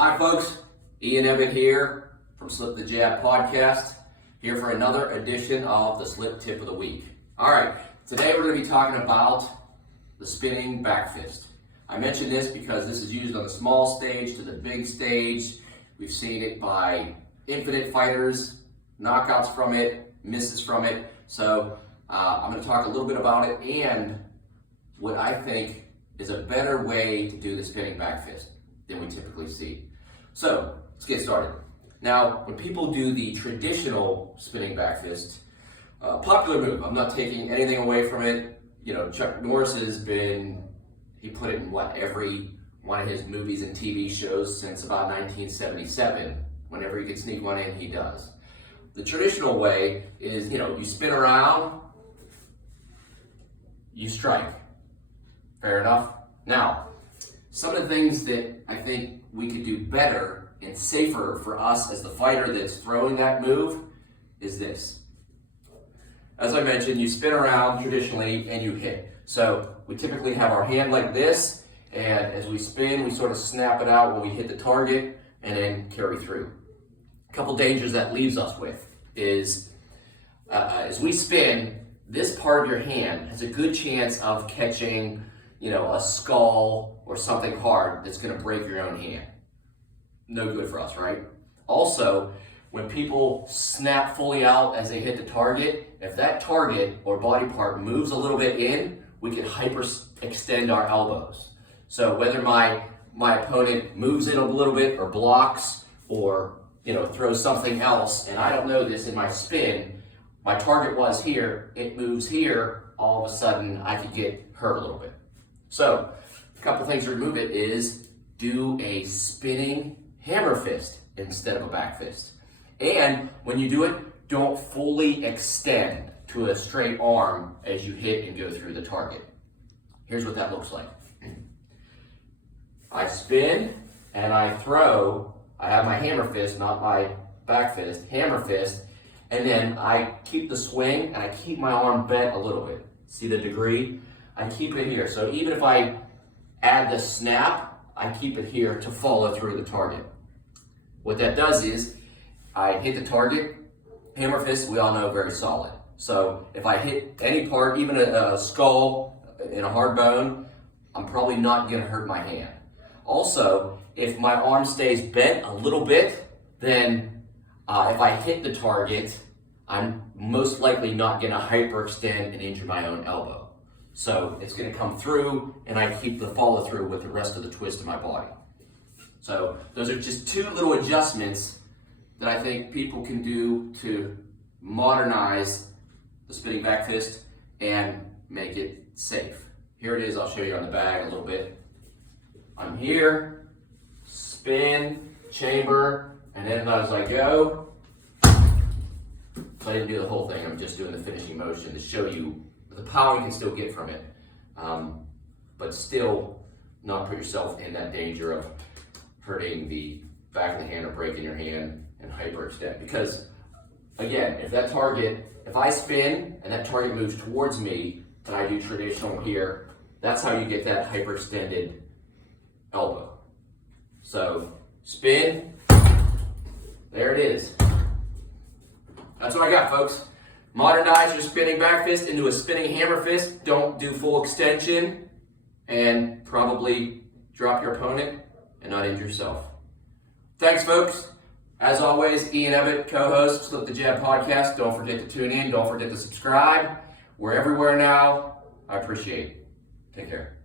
Hi folks, Ian Ebbitt here from Slip the Jab podcast, here for another edition of the Slip Tip of the Week. Alright, today we're going to be talking about the spinning back fist. I mention this because this is used on the small stage to the big stage. We've seen it by infinite fighters, knockouts from it, misses from it. So I'm going to talk a little bit about it and what I think is a better way to do the spinning back fist than we typically see. So let's get started. Now, when people do the traditional spinning back fist, popular move, I'm not taking anything away from it. You know, Chuck Norris he put it in every one of his movies and TV shows since about 1977. Whenever he can sneak one in, he does. The traditional way is, you spin around, you strike. Fair enough? Now, some of the things that I think we could do better and safer for us as the fighter that's throwing that move is this. As I mentioned, you spin around traditionally and you hit. So we typically have our hand like this, and as we spin, we sort of snap it out when we hit the target and then carry through. A couple dangers that leaves us with is, as we spin, this part of your hand has a good chance of catching a skull or something hard that's going to break your own hand. No good for us, right? Also, when people snap fully out as they hit the target, if that target or body part moves a little bit in, we can hyperextend our elbows. So whether my opponent moves in a little bit or blocks or throws something else, and I don't know this in my spin, my target was here, it moves here, all of a sudden I could get hurt a little bit. So, a couple things to remove it is do a spinning hammer fist instead of a back fist. And when you do it, don't fully extend to a straight arm as you hit and go through the target. Here's what that looks like. I spin and I throw. I have my hammer fist, not my back fist, hammer fist, and then I keep the swing and I keep my arm bent a little bit. See the degree? I keep it here. So even if I add the snap, I keep it here to follow through the target. What that does is I hit the target. Hammer fist, we all know, very solid. So if I hit any part, even a skull in a hard bone, I'm probably not going to hurt my hand. Also, if my arm stays bent a little bit, then if I hit the target, I'm most likely not going to hyperextend and injure my own elbow. So it's going to come through, and I keep the follow through with the rest of the twist of my body. So those are just two little adjustments that I think people can do to modernize the spinning back fist and make it safe. Here it is. I'll show you on the bag a little bit. I'm here, spin, chamber, and then as I go, so I didn't do the whole thing. I'm just doing the finishing motion to show you the power you can still get from it, but still not put yourself in that danger of hurting the back of the hand or breaking your hand and hyperextend. Because again, if I spin and that target moves towards me and I do traditional here, that's how you get that hyperextended elbow. So spin, there it is. That's what I got, folks. Modernize your spinning back fist into a spinning hammer fist. Don't do full extension and probably drop your opponent and not injure yourself. Thanks, folks. As always, Ian Ebbitt, co-host, Slip the Jab podcast. Don't forget to tune in. Don't forget to subscribe. We're everywhere now. I appreciate it. Take care.